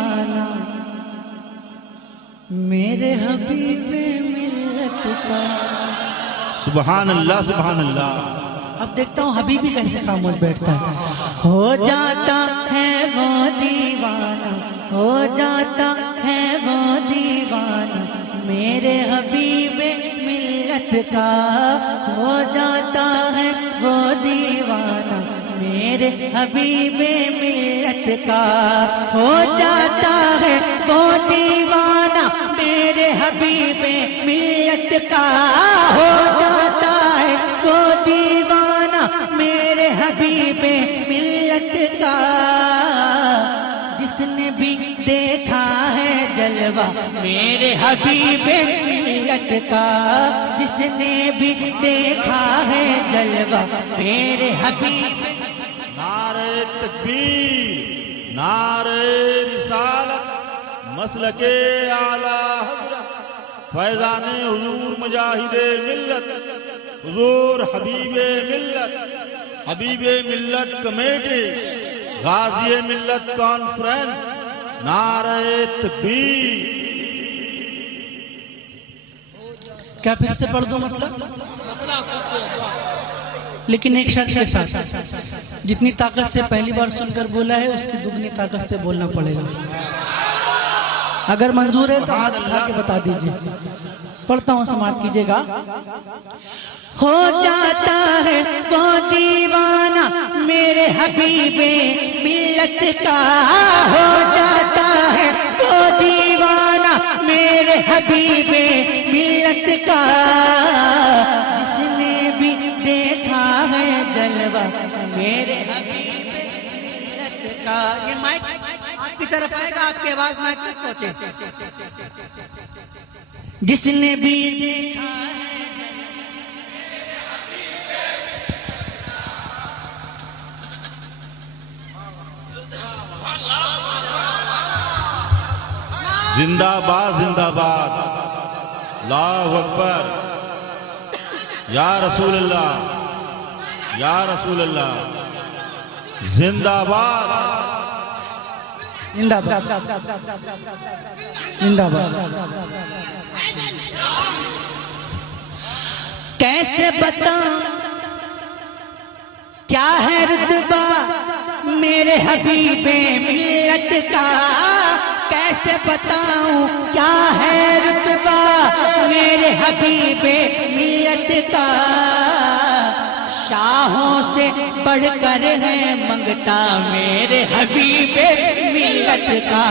दीवाना मेरे हबीबे मिल्लत का। सुभान अल्लाह सुभान अल्लाह। अब देखता हूँ हबीबी कैसे खामोश बैठता है। हो जाता है वो दीवाना, हो जाता है वो दीवाना मेरे हबीबे मिल्लत का। हो जाता है वो दीवाना मेरे हबीबे मिल्लत का। हो जाता है वो दीवाना मेरे हबीबे मिल्लत का। हो जाता है वो दीवाना मेरे हबीबे मिल्लत का। जिसने भी देखा है जलवा मेरे हबीबे मिल्लत का। जिसने भी देखा है जलवा मेरे हबीबे। नारे तकबीर, नारे रिसालत, मसलके आला हज़रत, फैज़ाने हुजूर मुजाहिदे मिल्लत, हुजूर हबीबे मिल्लत, हबीबे मिल्लत कमेटी, गाज़ी मिल्लत कॉन्फ्रेंस। नारे तकबीर। क्या फिर से पढ़ दो मतलब? लेकिन एक शर्त के साथ, जितनी ताकत से पहली बार सुनकर बोला है उसकी दुगनी ताकत से बोलना पड़ेगा। अगर मंजूर है तो हाथ उठा के बता दीजिए। पढ़ता हूँ, समाप्त कीजिएगा। हो जाता है वो दीवाना मेरे हबीबे मिल्लत का। हो जाता है वो दीवाना मेरे हबीबे मिल्लत का। जिसने भी देखा है जलवा मेरे हबीबे मिल्लत का। ये माइक आपकी तरफ आएगा, आपकी आवाज माइक तक पहुंचे। जिसने भी देखा है जिंदाबाद जिंदाबाद, अल्लाहु अकबर, या रसूल अल्लाह, या रसूल अल्लाह, जिंदाबाद जिंदाबाद जिंदाबाद। कैसे बताऊं क्या है रुतबा मेरे हबीबे मिल्लत का। कैसे बताऊं क्या है रुतबा मेरे हबीबे मिल्लत का। शाहों से बढ़कर है मंगता मेरे हबीबे मिल्लत का।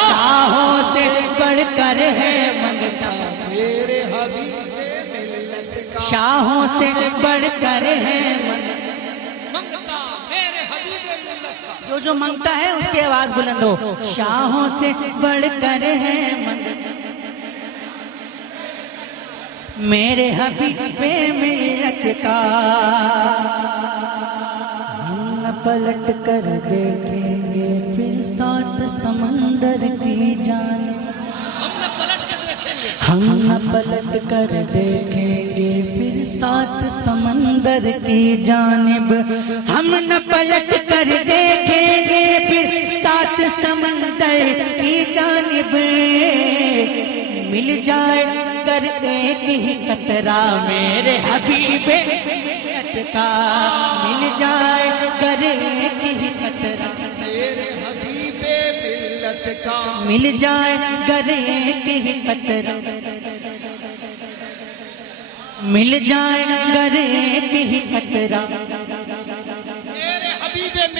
शाहों से बढ़कर है मंगता मेरे हबीबे मिल्लत का। शाहों से बढ़कर है मंगता मेरे हबीबे मिल्लत का। जो जो मंगता है उसकी आवाज बुलंद हो। शाहों से बढ़कर है मंगता मेरे हबीबे मिल्लत का। हम न पलट कर देखेंगे फिर सात समंदर की जानिब। हम न पलट कर देखेंगे फिर सात समंदर की जानिब। हम न पलट कर देखेंगे फिर सात समंदर की जानिब। मिल जाए कर एक ही कतरा मेरे हबीबे मिल्लत का। मिल जाए कर एक ही कतरा मेरे हबीबे मिल्लत का। मिल जाए कर एक ही कतरा, मिल जाए कर एक ही कतरा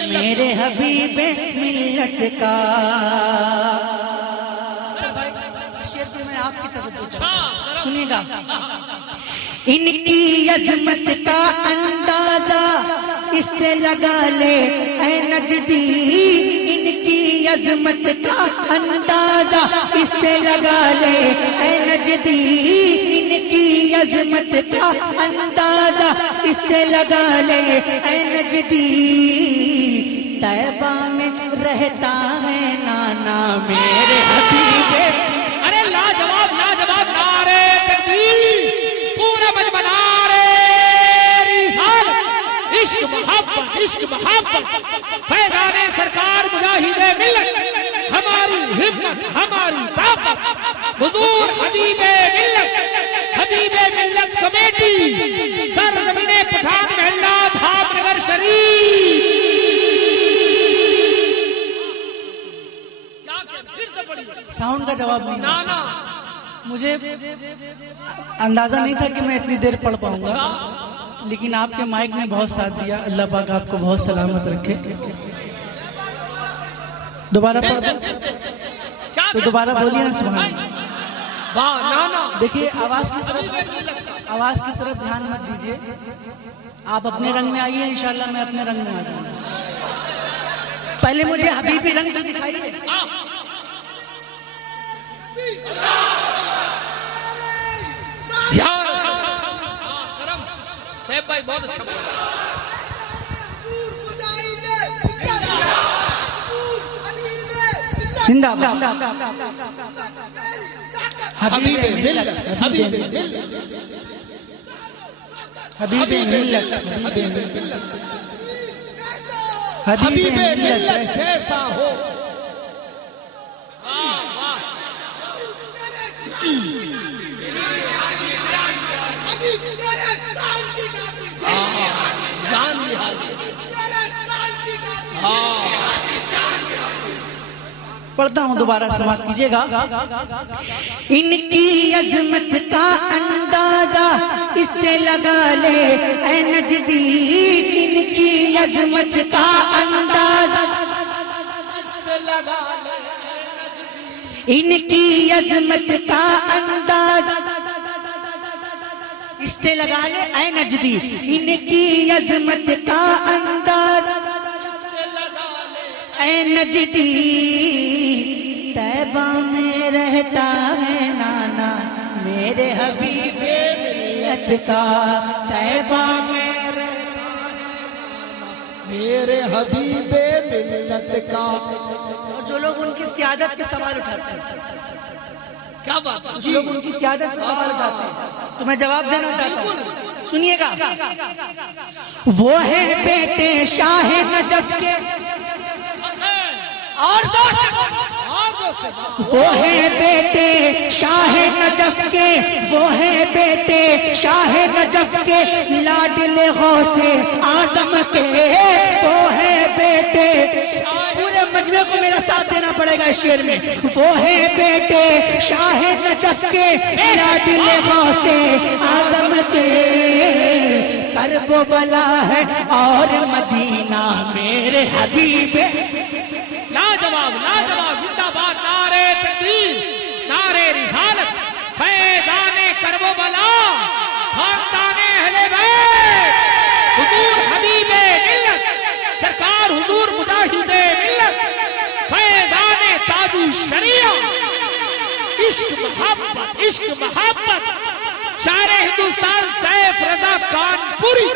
मेरे हबीबे मिल्लत का। मैं आपकी तरफ सुनिएगा। इनकी अजमत का अंदाजा इससे लगा ले ऐ नजदी। इनकी अजमत का अंदाजा इससे लगा ले ऐ नजदी। इनकी अजमत का अंदाजा इससे लगा ले ऐ नजदी। तैबा में रहता है नाना मेरे हबीबे। अरे लाजवाब लाजवाब, नारे तकबीर, पूरा मजमा नारे रिसालत। इश्क मोहब्बत, इश्क मोहब्बत, फैज़ाने सरकार मुजाहिदे मिल्लत, हमारी हिम्मत हमारी ताकत हुजूर हबीबे मिल्लत कमेटी सरजमीने पठान महल्ला भावनगर शरीफ। साउंड का जवाब नहीं ना ना मुझे अंदाजा नहीं था कि मैं इतनी देर पढ़ पाऊंगा, लेकिन आपके माइक ने बहुत साथ दिया। अल्लाह पाक आपको बहुत सलामत रखे। दोबारा पढ़ दो तो दोबारा बोलिए ना सुभान अल्लाह। वाह ना ना देखिए आवाज की तरफ ध्यान मत दीजिए। आप अपने रंग में आइए, इंशाल्लाह मैं अपने रंग में आ जाऊंगा। पहले मुझे हबीबी रंग तो दिखाइए। यार करम साहब भाई बहुत अच्छा बोला। जिंदाबाद हबीबे मिल्लत हबीबे मिल्लत हबीबे मिल्लत हबीबे मिल्लत जैसा हो। जान लिहाज पढ़ता हूँ, दोबारा समाप्त कीजिएगा। इनकी अजमत का अंदाजा इससे लगा ले ऐ नजदी, इनकी अजमत का अंदाजा इससे लगा ले, इनकी अजमत का अंदाजा इससे लगा ले ऐ नजदी, इनकी अजमत का अंदाजा ऐ नजदी। तैबा में रहता है नाना मेरे हबीबे मिल्लत का, तैबा में रहता है मेरे हबीबे मिल्लत का। और जो लोग उनकी सियादत पे सवाल उठाते हैं, क्या बात कुछ लोग उनकी सियादत पे सवाल उठाते हैं, तो मैं जवाब देना चाहता हूँ, सुनिएगा। वो है बेटे शाह नजफ के, और वो है बेटे शाह नजफ के, वो है बेटे शाह नजफ के, लाडले गौसे आजम के, वो है बेटे। पूरे मजमे को मेरा साथ देना पड़ेगा इस शेर में। वो है बेटे शाह नजफ के, लाडले गौसे आजम के, करबो बला है और मदीना मेरे हबीबे। लाजवाब लाजवाब जिंदाबाद, नारे तकबीर, नारे रिसालत, फैज़ाने करबो बला, खानदाने अहले बैत, हुजूर हबीबे मिल्लत, सरकार हुजूर मुजाहिदे मिल्लत, फैज़ाने ताजू शरिया, इश्क मोहब्बत, शायर हिंदुस्तान सैफ रजा कानपुरी।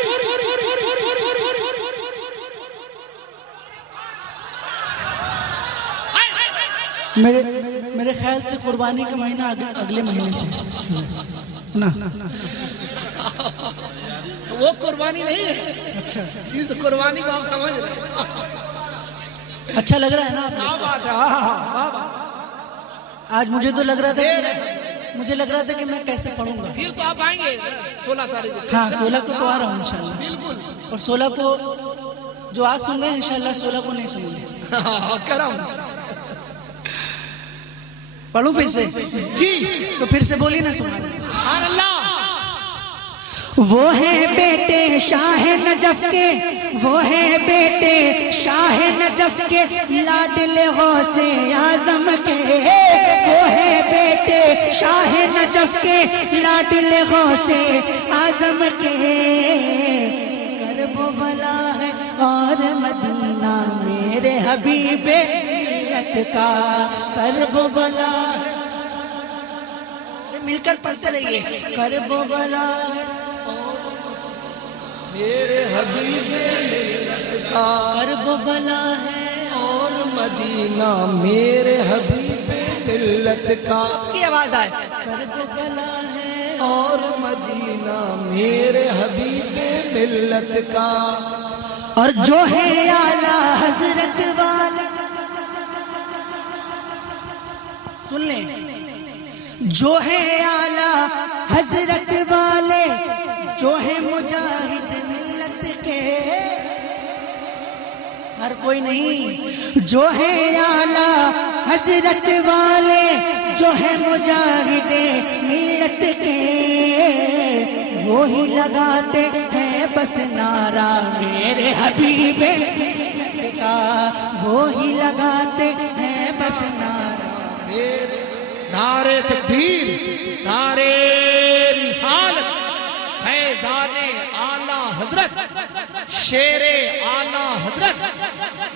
मेरे ख्याल से कुर्बानी का महीना अगले महीने से ना। वो कुर्बानी नहीं है, अच्छा चीज कुर्बानी को हम समझ रहे हैं। अच्छा लग रहा है ना क्या बात है। आज मुझे तो लग रहा था कि मैं कैसे पढ़ूंगा। फिर तो आप आएंगे 16 तारीख को। हाँ 16 को तो आ रहा हूँ इंशाल्लाह। बिल्कुल। और 16 को जो आज सुन रहे हैं इंशाल्लाह 16 को नहीं सुनेंगे। करम पढ़ूं फिर से जी, तो फिर से बोली ना सुभान अल्लाह। वो है बेटे शाह नजफ के, वो है बेटे शाह नजफ के, लाडले गौसे आजम के, वो है बेटे शाह नजफ के, लाडले गौसे आजम के, करबो बला है और मदीना मेरे हबीबे मिल्लत का, करबो बला। मिलकर पढ़ते रहिए, करबो बला मेरे हबीबे मिल्लत का, करबो बला है और मदीना मेरे हबीबे मिल्लत का। की आवाज आए, करबो बला है और मदीना मेरे हबीबे मिल्लत का। और जो है आला हजरत वाले, सुन ले, जो है आला हजरत वाले, जो है मुजाहिद मिल्लत के, हर कोई नहीं, जो है आला हजरत वाले, जो है मुजाहिद मिल्लत के, वो ही लगाते हैं बस नारा मेरे हबीबे मिल्लत का, वो ही लगाते हैं बस नारा मेरे। नारे तकबीर, नारे रिसालत, फैज़ाने आला हजरत, शेरे आला हजरत,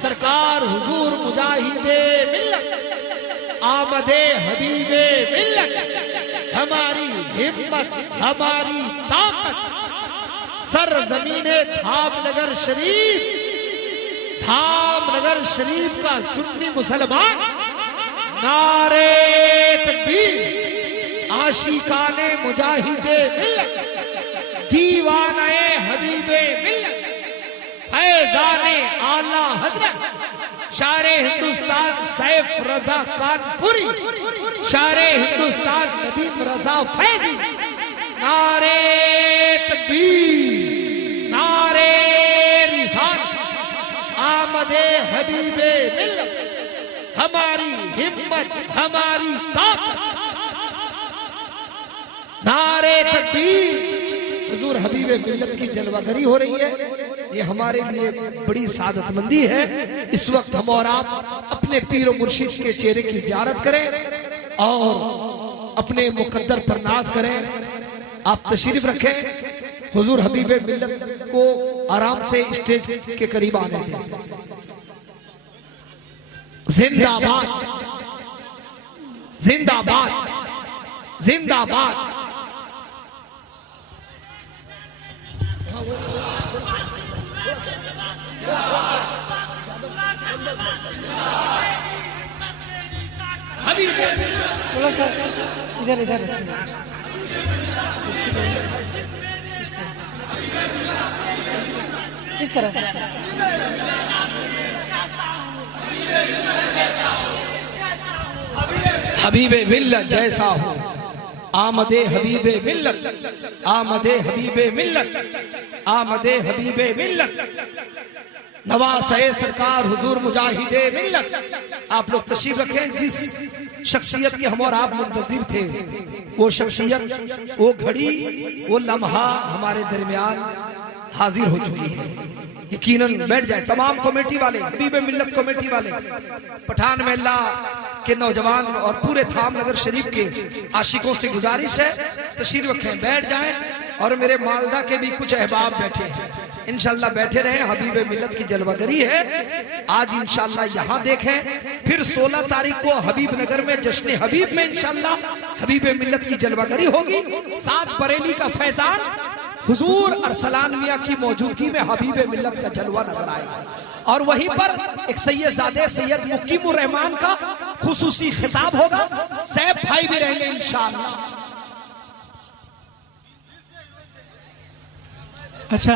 सरकार हुजूर मुजाहिदे मिल्लत, आमदे हबीबे मिल्लत, हमारी हिम्मत, हमारी ताकत, सरजमीने धामनगर शरीफ, धामनगर शरीफ का सुन्नी मुसलमान नारे तकबीर, आशिकाने मुजाहिदे मिल्लत, दीवाने हबीबे मिल्लत, फैज़ाने आला हजरत, शारे हिंदुस्तान सैफ रजा कानपुरी, शारे हिंदुस्तान नदीम रजा फैजी, नारे तकबीर, नारे रिसालत, आमदे हबीबे मिल्लत, हमारी हिम्मत, हमारी ताकत, नारे तकबीर। हुजूर हबीबे मिल्लत की जलवागरी हो रही है, ये हमारे लिए बड़ी सादतमंदी है। इस वक्त हम और आप अपने पीर और मुर्शिद के चेहरे की ज़ियारत करें और अपने मुकद्दर पर नाज करें। आप तशरीफ रखें, हुजूर हबीबे मिल्लत को आराम से स्टेज के करीब आने दें। जिंदाबाद, जिंदाबाद, जिंदाबाद। थोड़ा सा इधर इधर इस तरह हबीबे मिल्लत जैसा हो, आमदे हबीबे मिल्लत, आमदे हबीबे मिल्लत, आमदे हबीबे मिल्लत, नवासे सरकार हुजूर मुजाहिदे मिल्लत। आप लोग तशरीफ रखें। जिस शख्सियत के हम और आप मुंतजिर थे, वो शख्सियत, वो घड़ी, वो लम्हा हमारे दरमियान हाजिर हो चुकी है। यकीनन बैठ जाए तमाम कमेटी वाले, हबीबे मिल्लत कमेटी वाले, पठान महल्ला के नौजवान और पूरे धामनगर शरीफ के आशिकों से गुजारिश है तशरीफ रखें, बैठ जाएं। और मेरे मालदा के भी कुछ अहबाब बैठे हैं, इंशाल्लाह बैठे रहें। हबीबे मिल्लत की जलवागरी है आज, इंशाल्लाह यहाँ देखें। फिर 16 तारीख को हबीब नगर में जश्न हबीब में इंशाल्लाह हबीबे मिल्लत की जलवागरी होगी। साथ बरेली का फैजान हुजूर अरसलान मियां की मौजूदगी में हबीबे मिल्लत का जलवा नजर आएगा। और वहीं पर एक सैयदजादे सैयद मुकीमुर रहमान का खुसूसी खिताब होगा। सैफ भाई भी रहेंगे इंशाअल्लाह। अच्छा,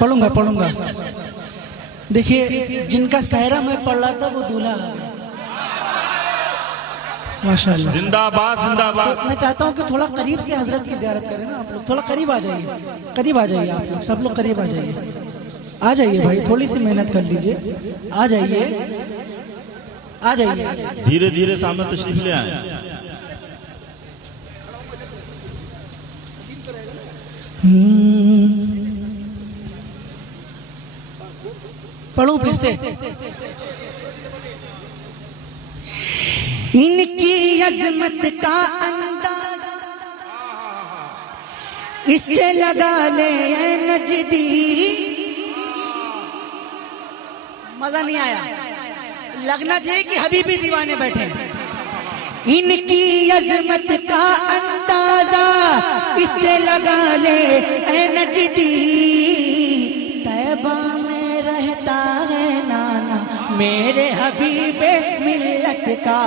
पढ़ूंगा। देखिए, जिनका सहरा मैं पढ़ रहा था वो दूल्हा आ गया। माशाअल्लाह, जिंदाबाद, जिंदाबाद। तो मैं चाहता हूँ कि थोड़ा करीब से हजरत की ज़ियारत करें ना आप लोग। थोड़ा करीब आ जाइए, करीब आ जाइए आप लोग, सब लोग करीब आ जाइए। आ जाइए भाई, थोड़ी सी मेहनत कर लीजिए। आ जाइए, आ जाइए, धीरे धीरे सामने तशरीफ ले आए। पढ़ूं फिर से। इनकी अजमत का अंदाज इससे लगा ले ऐ नजदी। मजा नहीं आया? लगना चाहिए कि हबीबी दीवाने बैठे। इनकी अजमत का अंदाजा इससे लगा ले ऐ नजदी। तैबा में रहता है नाना मेरे हबीबे मिल्लत का।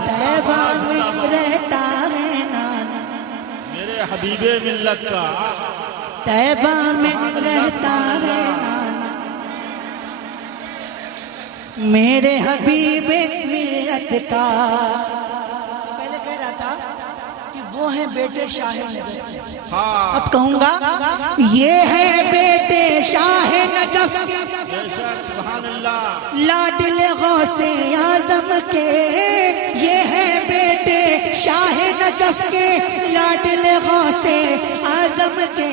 तैबा में रहता है नाना मेरे हबीबे मिल्लत का। तैबा में रहता है नाना मेरे हबीबे मिल्लत मिल्लत का। पहले कह रहा था कि वो हैं बेटे शाह नजफ के। हाँ अब कहूंगा ये है बेटे शाह नजफ के, बेशक सुभान अल्लाह। लाडिल गौसे आजम के। ये है बेटे शाह नजफ के, लाडिल गौसे आजम के।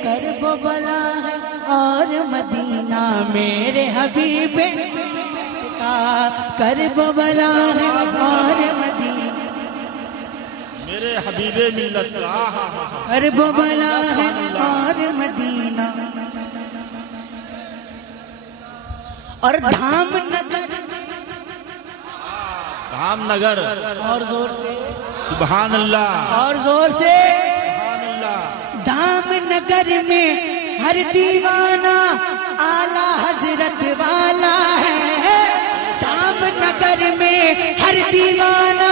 करबो बला है और मदीना मेरे हबीबे का। करबो बला है और मदीना मेरे हबीबे मिल्लत का। करबो बला है और मदीना। और धाम नगर, धामनगर। और जोर से, सुभान अल्लाह और जोर से। सुभान अल्लाह। धाम नगर में हर दीवाना आला हजरत वाला है। धाम नगर में हर दीवाना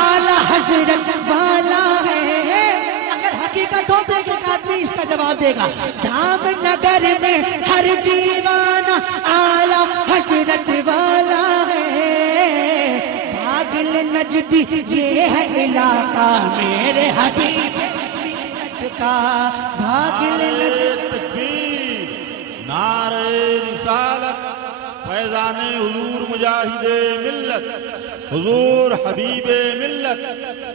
आला हजरत वाला है। अगर हकीकत हो तो एक आदमी इसका जवाब देगा। धाम नगर में हर दीवाना आला हजरत वाला है। भागिल नजदी ये है इलाका मेरे हबीब का। भागिल नजदी तकबीर, नारे रिसालत, फैज़ाने हुजूर मुजाहिदे मिल्लत, हुजूर हबीबे मिल्लत,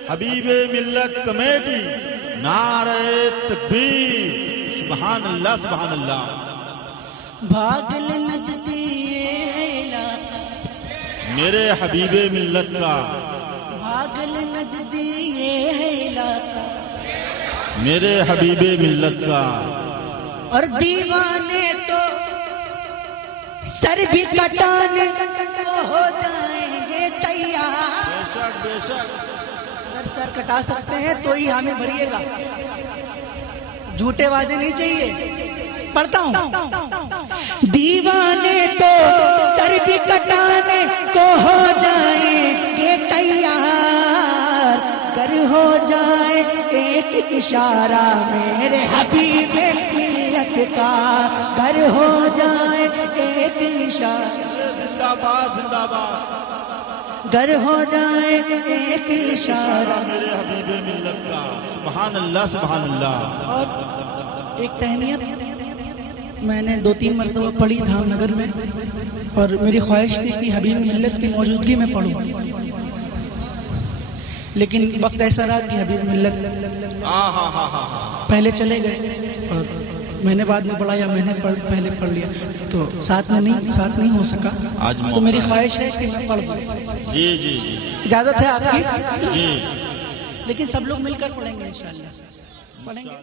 हबीबे मिल्लत कमेटी, नारे तकबीर। सुभान अल्लाह सुभान अल्लाह। भागिल नजदी ये है इलाका मेरे हबीबे मिल्लत का। भागिल नजदी ये है इलाका। मेरे हबीबे मिल्लत का। और दीवाने तो सर भी कटाने को हो जाएंगे तैयार। बेशक बेशक। अगर सर कटा सकते हैं तो ही हमें भरिएगा, झूठे वादे नहीं चाहिए। पढ़ता हूं। दीवाने तो सर भी कटाने को हो जाएंगे तैयार। कर हो जाए एक इशारा मेरे हबीब मिल्लत का। कर हो जाए एक इशारा, जिंदाबाद जिंदाबाद। घर हो जाए एक इशारा। मेरे हबीबे मिल्लत का। सुभान अल्लाह सुभान अल्लाह। और एक तहनीयत मैंने 2-3 मरतबा पढ़ी धामनगर में, और मेरी ख्वाहिश थी कि हबीब मिल्लत की मौजूदगी में पढ़ूं, लेकिन वक्त ऐसा रहा कि हबीब मिल्लत पहले चले गए और मैंने बाद में पढ़ा, या मैंने पहले पढ़ लिया, तो साथ नहीं हो सका। आज तो मेरी ख्वाहिश है कि मैं पढ़ दूं। जी जी जी इजाजत है आपकी? जी। लेकिन सब लोग मिलकर पढ़ेंगे इंशाल्लाह। पढ़ेंगे।